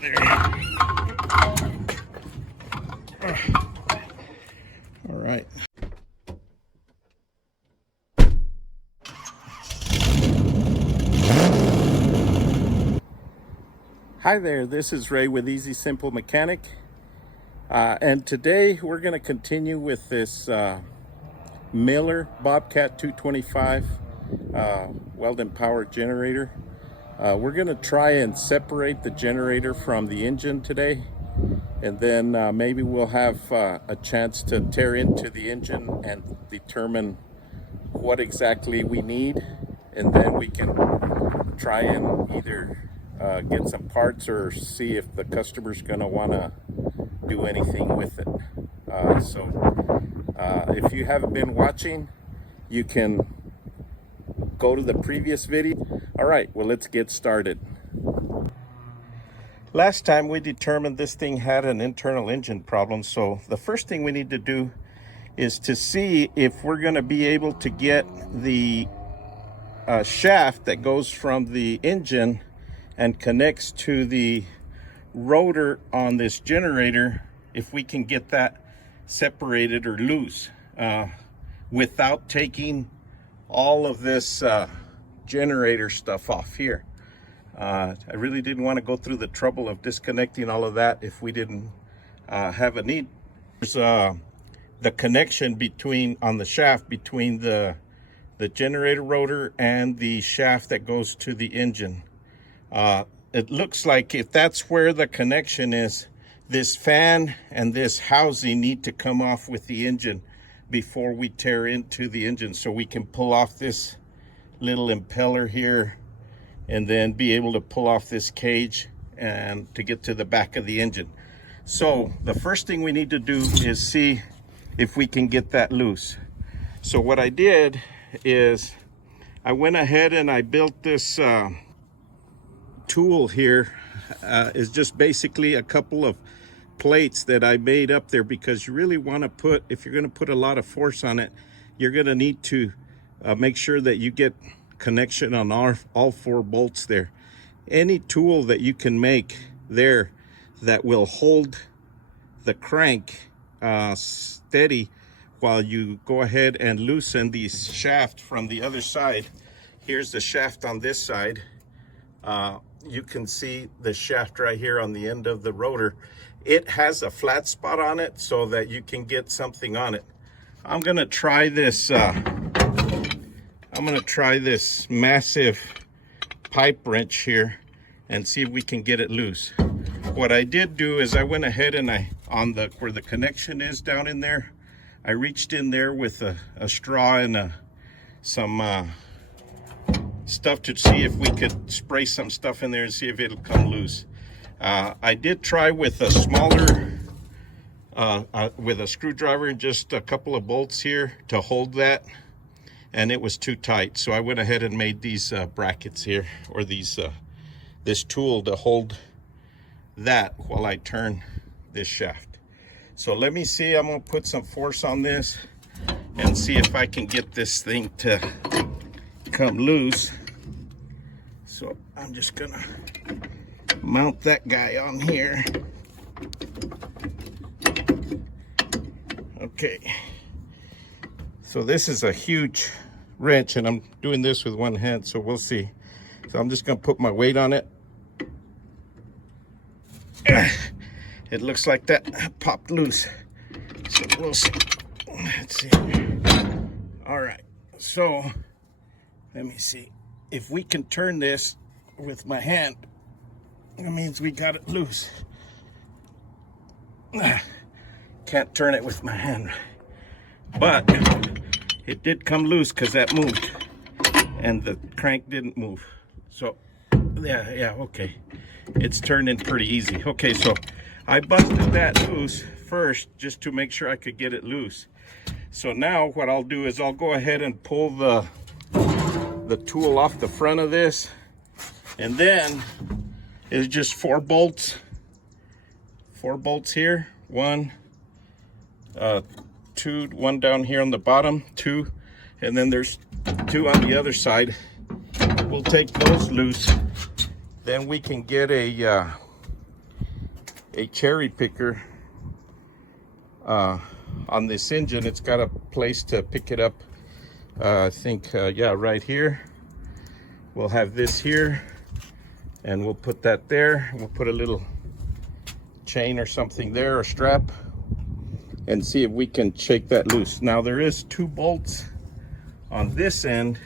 there you go. All right. Hi there, this is Ray with Easy Simple Mechanic. And today we're going to continue with this Miller Bobcat 225 Welding power generator. We're going to try and separate the generator from the engine today, and then maybe we'll have a chance to tear into the engine and determine what exactly we need, and then we can try and either get some parts or see if the customer's going to want to do anything with it. If you haven't been watching, you can go to the previous video. All right, well, let's get started. Last time we determined this thing had an internal engine problem, so the first thing we need to do is to see if we're going to be able to get the shaft that goes from the engine and connects to the rotor on this generator, if we can get that separated or loose without taking all of this generator stuff off here. I really didn't want to go through the trouble of disconnecting all of that if we didn't have a need. There's the connection between on the shaft between the generator rotor and the shaft that goes to the engine. It looks like if that's where the connection is, this fan and this housing need to come off with the engine before we tear into the engine, so we can pull off this little impeller here and then be able to pull off this cage and to get to the back of the engine. So the first thing we need to do is see if we can get that loose. So what I did is I went ahead and I built this tool here. Is just basically a couple of plates that I made up there, because you really want to put, if you're going to put a lot of force on it, you're going to need to make sure that you get connection on all 4 bolts there. Any tool that you can make there that will hold the crank steady while you go ahead and loosen the shaft from the other side. Here's the shaft on this side. You can see the shaft right here on the end of the rotor. It has a flat spot on it so that you can get something on it. I'm gonna try this massive pipe wrench here and see if we can get it loose. What I did do is I went ahead and where the connection is down in there, I reached in there with a straw and some stuff to see if we could spray some stuff in there and see if it'll come loose. I did try with a smaller, with a screwdriver and just a couple of bolts here to hold that, and it was too tight. So I went ahead and made these brackets here, or these this tool to hold that while I turn this shaft. So let me see, I'm gonna put some force on this and see if I can get this thing to come loose. So I'm just gonna mount that guy on here. Okay, so this is a huge wrench and I'm doing this with one hand, so we'll see. So I'm just gonna put my weight on it. It looks like that popped loose, so we'll see. Let's see. All right, so let me see if we can turn this with my hand. That means we got it loose. Can't turn it with my hand, but it did come loose because that moved and the crank didn't move. So yeah, okay, it's turning pretty easy. Okay, so I busted that loose first just to make sure I could get it loose. So now what I'll do is I'll go ahead and pull the tool off the front of this, and then it's just 4 bolts. 4 bolts here, 1, 2, 1 down here on the bottom, 2, and then there's 2 on the other side. We'll take those loose, then we can get a a cherry picker on this engine. It's got a place to pick it up. I think, yeah, right here. We'll have this here, and we'll put that there. We'll put a little chain or something there, or strap, and see if we can shake that loose. Now there is 2 bolts on this end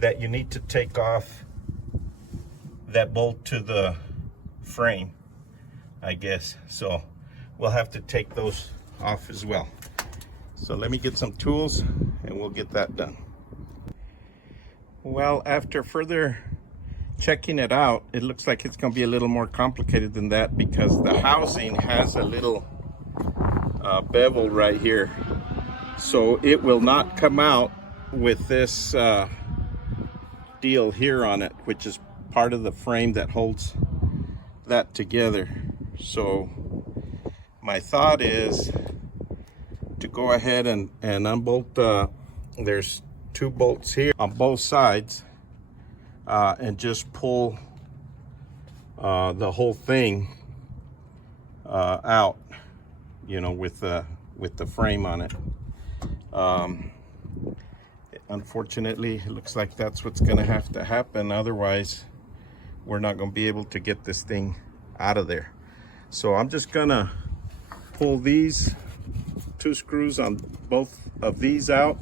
that you need to take off, that bolt to the frame, I guess. So we'll have to take those off as well. So let me get some tools and we'll get that done. Well, after further checking it out, it looks like it's going to be a little more complicated than that, because the housing has a little bevel right here, so it will not come out with this deal here on it, which is part of the frame that holds that together. So my thought is to go ahead and unbolt there's 2 bolts here on both sides, and just pull the whole thing out, you know, with the frame on it. Unfortunately, it looks like that's what's going to have to happen. Otherwise, we're not going to be able to get this thing out of there. So I'm just going to pull these 2 screws on both of these out,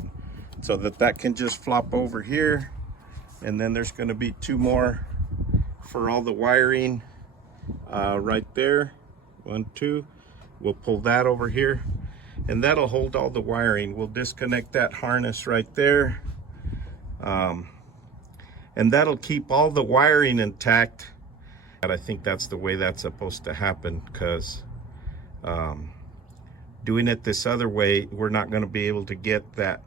so that can just flop over here. And then there's going to be 2 more for all the wiring right there. 1, 2. We'll pull that over here, and that'll hold all the wiring. We'll disconnect that harness right there, and that'll keep all the wiring intact. And I think that's the way that's supposed to happen, because doing it this other way, we're not going to be able to get that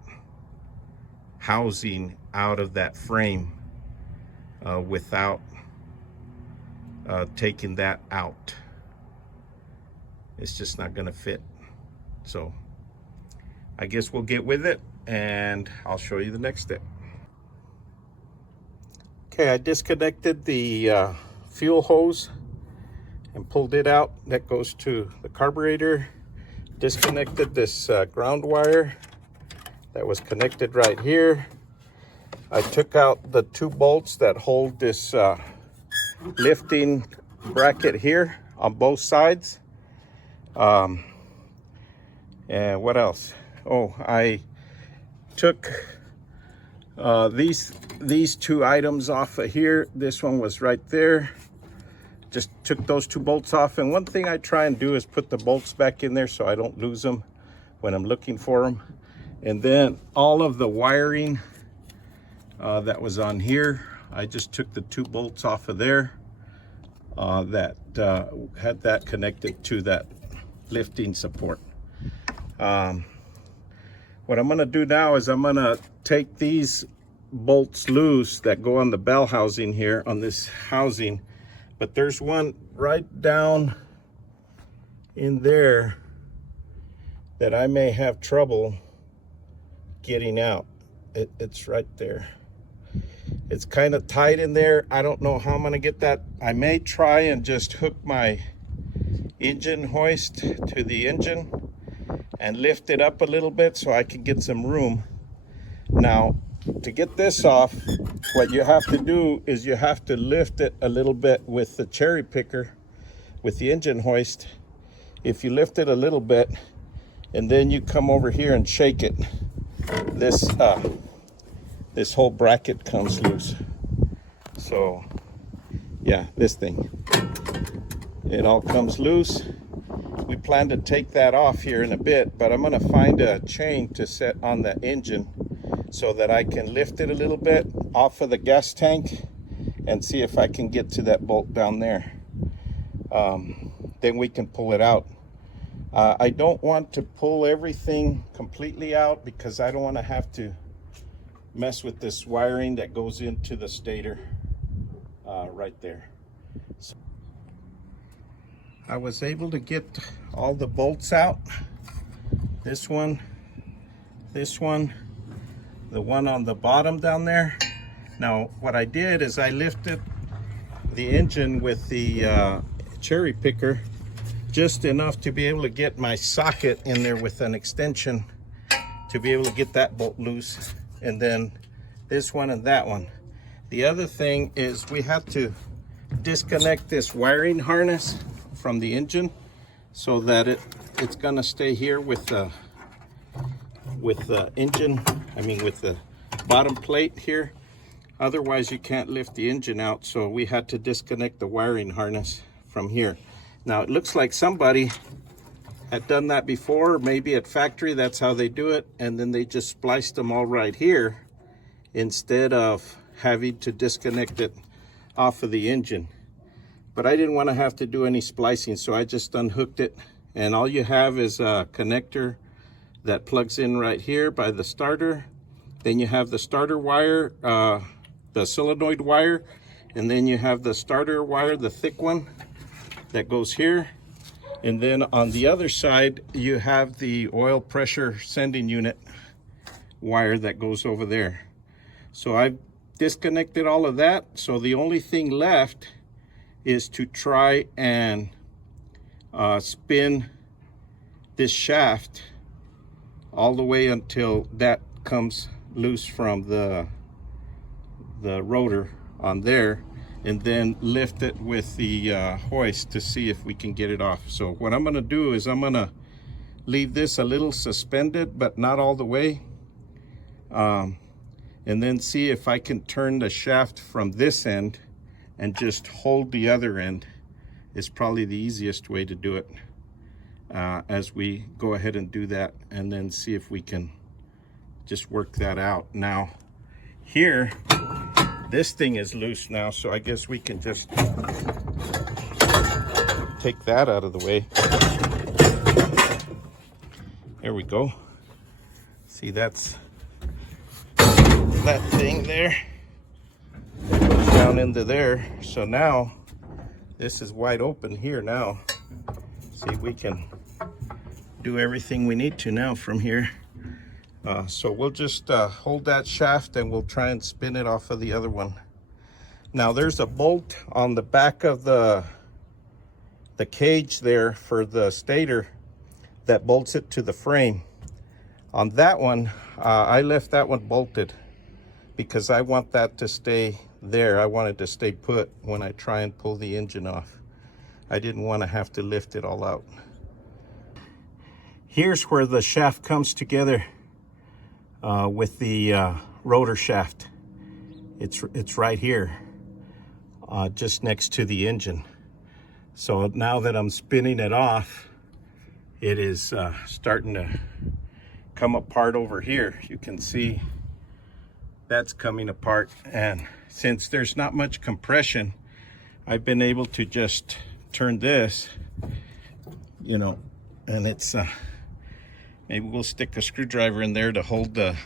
housing out of that frame without taking that out. It's just not going to fit. So I guess we'll get with it, and I'll show you the next step. Okay, I disconnected the fuel hose and pulled it out. That goes to the carburetor. Disconnected this ground wire that was connected right here. I took out the 2 bolts that hold this lifting bracket here on both sides. And what else? Oh, I took these 2 items off of here. This one was right there. Just took those 2 bolts off. And one thing I try and do is put the bolts back in there so I don't lose them when I'm looking for them. And then all of the wiring that was on here, I just took the 2 bolts off of there that had that connected to that lifting support. What I'm going to do now is I'm going to take these bolts loose that go on the bell housing here on this housing, but there's one right down in there that I may have trouble getting out. It's right there. It's kind of tight in there. I don't know how I'm going to get that. I may try and just hook my engine hoist to the engine and lift it up a little bit so I can get some room. Now, to get this off, what you have to do is you have to lift it a little bit with the cherry picker, with the engine hoist. If you lift it a little bit and then you come over here and shake it, this whole bracket comes loose. So yeah, this thing, it all comes loose. We plan to take that off here in a bit, but I'm going to find a chain to set on the engine so that I can lift it a little bit off of the gas tank and see if I can get to that bolt down there. Then we can pull it out. I don't want to pull everything completely out because I don't want to have to mess with this wiring that goes into the stator right there. So I was able to get all the bolts out. This one, the one on the bottom down there. Now what I did is I lifted the engine with the cherry picker just enough to be able to get my socket in there with an extension to be able to get that bolt loose, and then this one and that one. The other thing is we have to disconnect this wiring harness from the engine so that it's gonna stay here with the engine, with the bottom plate here. Otherwise you can't lift the engine out, so we had to disconnect the wiring harness from here. Now it looks like somebody had done that before, or maybe at factory that's how they do it, and then they just spliced them all right here instead of having to disconnect it off of the engine. But I didn't want to have to do any splicing, so I just unhooked it, and all you have is a connector that plugs in right here by the starter. Then you have the starter wire, the solenoid wire, and then you have the starter wire, the thick one that goes here. And then on the other side you have the oil pressure sending unit wire that goes over there. So I've disconnected all of that, so the only thing left is to try and spin this shaft all the way until that comes loose from the rotor on there, and then lift it with the hoist to see if we can get it off. So what I'm gonna do is I'm gonna leave this a little suspended, but not all the way, and then see if I can turn the shaft from this end and just hold the other end. Is probably the easiest way to do it, as we go ahead and do that, and then see if we can just work that out. Now here, this thing is loose now, so I guess we can just take that out of the way. There we go. See, that's that thing there. It goes down into there. So now this is wide open here now. See, we can do everything we need to now from here. So we'll just hold that shaft and we'll try and spin it off of the other one. Now there's a bolt on the back of the cage there for the stator that bolts it to the frame. On that one, I left that one bolted because I want that to stay there. I want it to stay put when I try and pull the engine off. I didn't want to have to lift it all out. Here's where the shaft comes together with the rotor shaft. It's right here, just next to the engine. So now that I'm spinning it off, it is starting to come apart over here. You can see that's coming apart, and since there's not much compression, I've been able to just turn this, and it's maybe we'll stick a screwdriver in there to hold the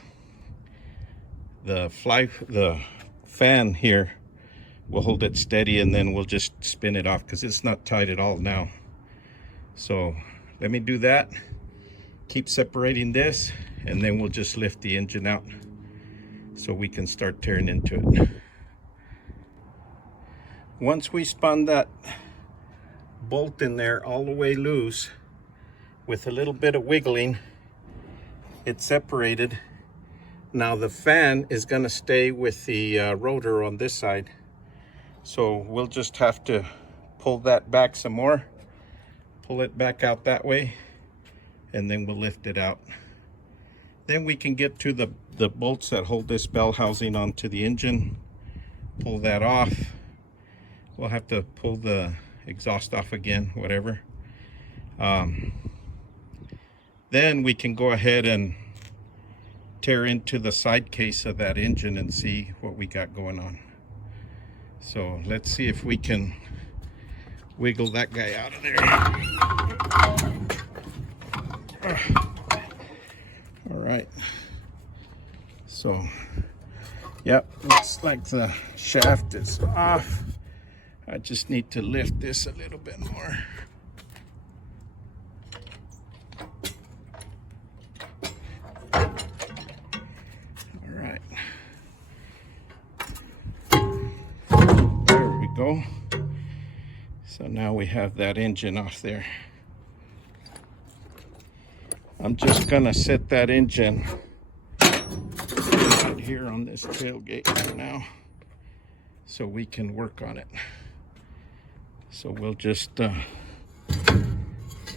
fan here. We'll hold it steady, and then we'll just spin it off because it's not tight at all now. So let me do that, keep separating this, and then we'll just lift the engine out so we can start tearing into it. Once we spun that bolt in there all the way loose, with a little bit of wiggling, it's separated. Now the fan is going to stay with the rotor on this side, so we'll just have to pull that back some more, pull it back out that way, and then we'll lift it out. Then we can get to the bolts that hold this bell housing onto the engine, pull that off. We'll have to pull the exhaust off again, whatever. Then we can go ahead and tear into the side case of that engine and see what we got going on. So let's see if we can wiggle that guy out of there. All right. So, yep, looks like the shaft is off. I just need to lift this a little bit more. There we go. So now we have that engine off there. I'm just gonna set that engine right here on this tailgate for now so we can work on it. So we'll just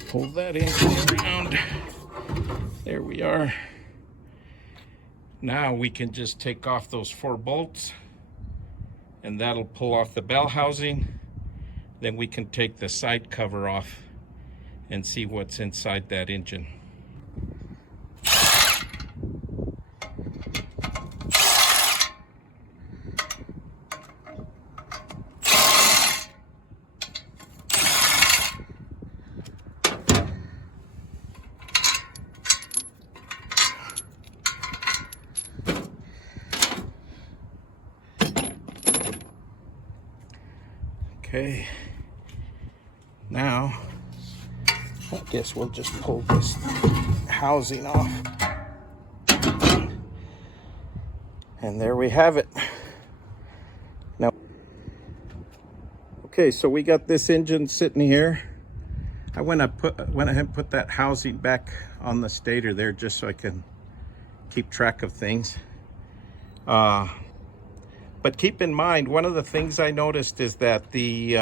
pull that engine around. There we are. Now we can just take off those 4 bolts and that'll pull off the bell housing. Then we can take the side cover off and see what's inside that engine. Okay, now I guess we'll just pull this housing off. And there we have it. Now, okay, so we got this engine sitting here. I went ahead and put that housing back on the stator there just so I can keep track of things. But keep in mind, one of the things I noticed is that the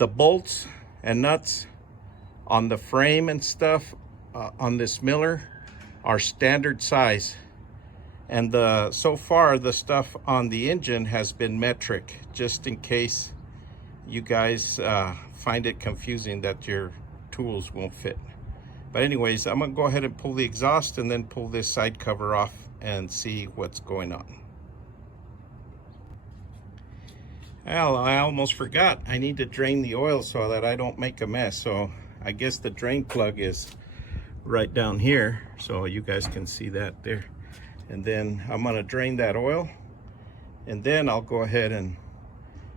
bolts and nuts on the frame and stuff on this Miller are standard size. And so far, the stuff on the engine has been metric, just in case you guys find it confusing that your tools won't fit. But anyways, I'm gonna go ahead and pull the exhaust and then pull this side cover off and see what's going on. Well, I almost forgot. I need to drain the oil so that I don't make a mess. So I guess the drain plug is right down here, so you guys can see that there. And then I'm gonna drain that oil, and then I'll go ahead and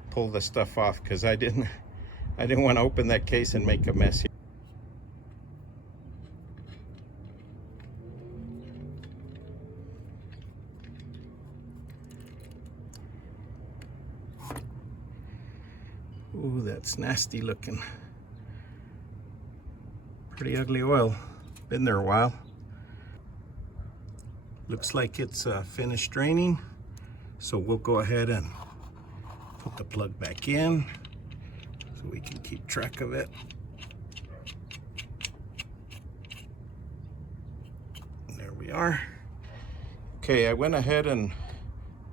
pull the stuff off because I didn't want to open that case and make a mess here. Ooh, that's nasty looking. Pretty ugly oil. Been there a while. Looks like it's finished draining. So we'll go ahead and put the plug back in so we can keep track of it. There we are. Okay, I went ahead and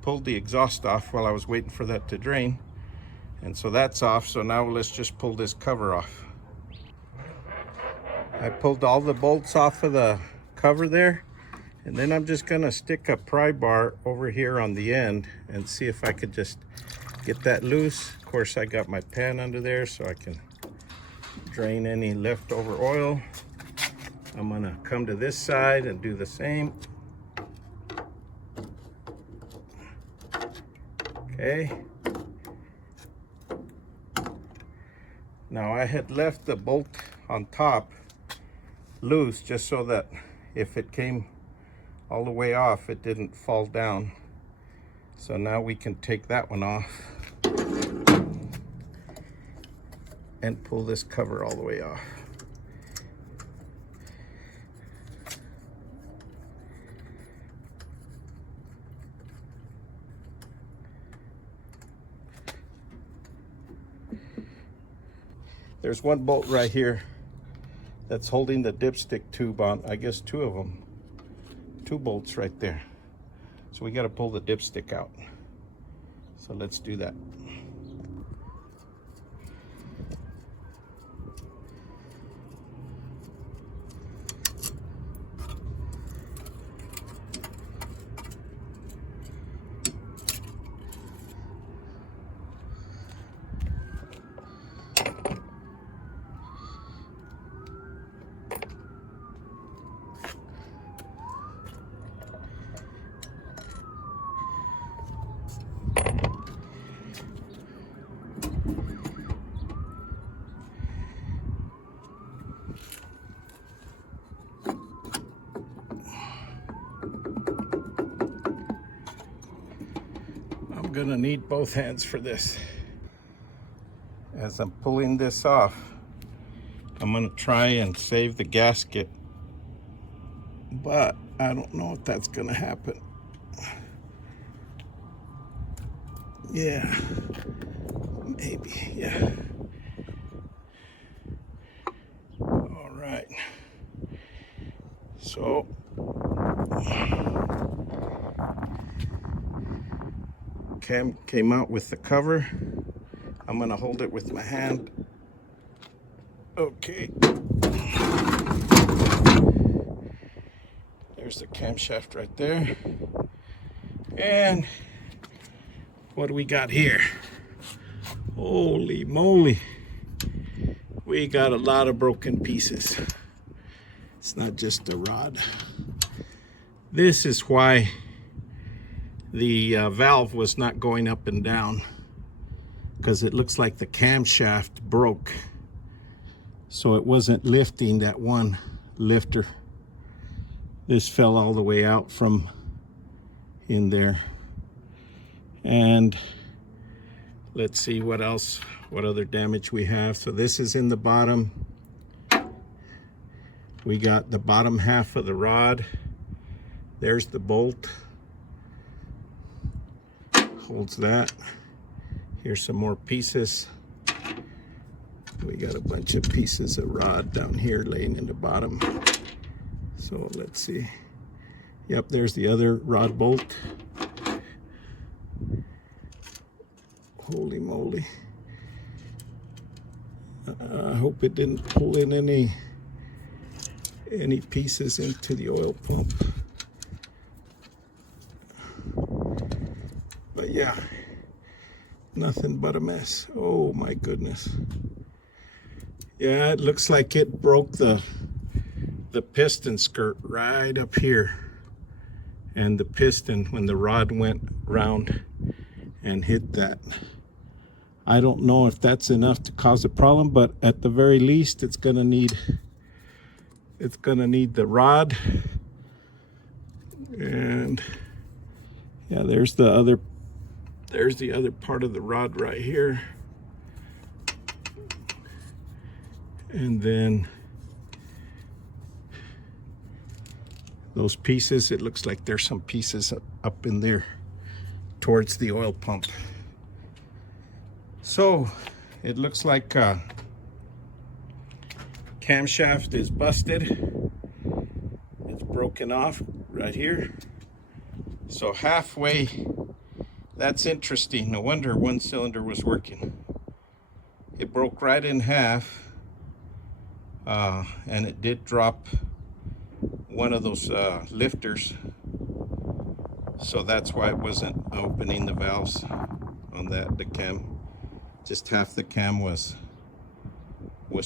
pulled the exhaust off while I was waiting for that to drain. And so that's off, so now let's just pull this cover off. I pulled all the bolts off of the cover there, and then I'm just gonna stick a pry bar over here on the end and see if I could just get that loose. Of course, I got my pan under there so I can drain any leftover oil. I'm gonna come to this side and do the same. Okay. Now I had left the bolt on top loose just so that if it came all the way off, it didn't fall down. So now we can take that one off and pull this cover all the way off. There's one bolt right here that's holding the dipstick tube on, I guess 2 of them. 2 bolts right there. So we got to pull the dipstick out. So let's do that. I'm gonna need both hands for this. As I'm pulling this off, I'm gonna try and save the gasket, but I don't know if that's gonna happen. Yeah, maybe, yeah. All right, so Cam came out with the cover. I'm gonna hold it with my hand. Okay. There's the camshaft right there. And what do we got here? Holy moly. We got a lot of broken pieces. It's not just a rod. This is why the valve was not going up and down, because it looks like the camshaft broke. So it wasn't lifting that one lifter. This fell all the way out from in there. And let's see what else, what other damage we have. So this is in the bottom. We got the bottom half of the rod. There's the bolt. Holds that. Here's some more pieces. We got a bunch of pieces of rod down here laying in the bottom. So let's see. Yep, there's the other rod bolt. Holy moly. I hope it didn't pull in any pieces into the oil pump. But yeah, nothing but a mess. Oh my goodness. Yeah, it looks like it broke the piston skirt right up here. And the piston, when the rod went round and hit that. I don't know if that's enough to cause a problem, but at the very least, it's gonna need the rod. And yeah, there's the other part of the rod right here. And then those pieces, it looks like there's some pieces up in there towards the oil pump. So it looks like camshaft is busted. It's broken off right here. So halfway, that's interesting. No wonder one cylinder was working. It broke right in half. And it did drop one of those lifters, so that's why it wasn't opening the valves on the cam. Just half the cam was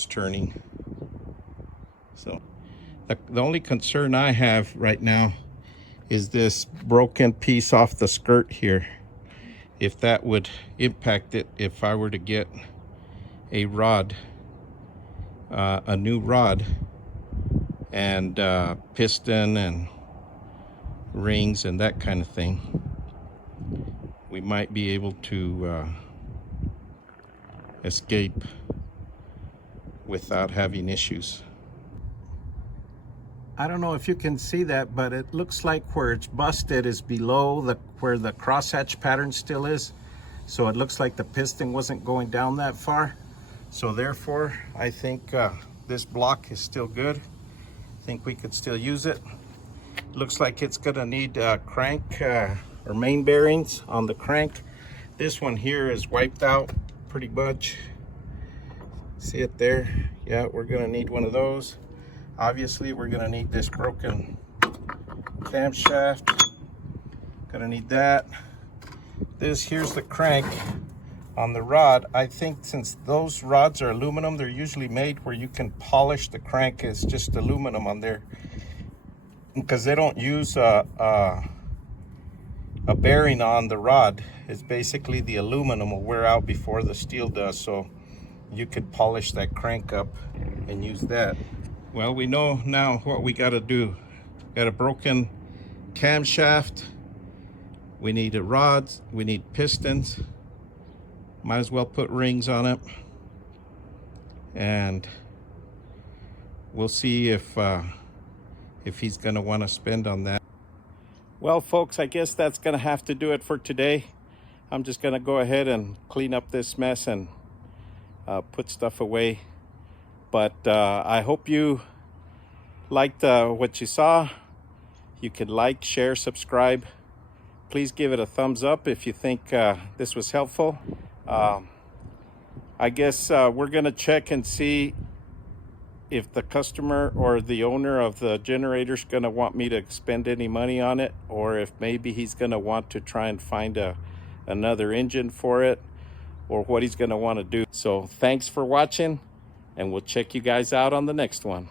turning. So the only concern I have right now is this broken piece off the skirt here. If that would impact it, if I were to get a rod, a new rod and piston and rings and that kind of thing, we might be able to escape without having issues. I don't know if you can see that, but it looks like where it's busted is below where the crosshatch pattern still is. So it looks like the piston wasn't going down that far. So therefore, I think this block is still good. I think we could still use it. Looks like it's gonna need crank or main bearings on the crank. This one here is wiped out pretty much. See it there? Yeah, we're gonna need one of those. Obviously, we're gonna need this broken camshaft. Gonna need that. Here's the crank on the rod. I think since those rods are aluminum, they're usually made where you can polish the crank. It's just aluminum on there, because they don't use a bearing on the rod. It's basically the aluminum will wear out before the steel does, so you could polish that crank up and use that. Well, we know now what we got to do. Got a broken camshaft. We need rods. We need pistons. Might as well put rings on it. And we'll see if he's going to want to spend on that. Well, folks, I guess that's going to have to do it for today. I'm just going to go ahead and clean up this mess and put stuff away. But I hope you liked what you saw. You can like, share, subscribe. Please give it a thumbs up if you think this was helpful. I guess we're going to check and see if the customer or the owner of the generator is going to want me to spend any money on it, or if maybe he's going to want to try and find another engine for it, or what he's going to want to do. So thanks for watching, and we'll check you guys out on the next one.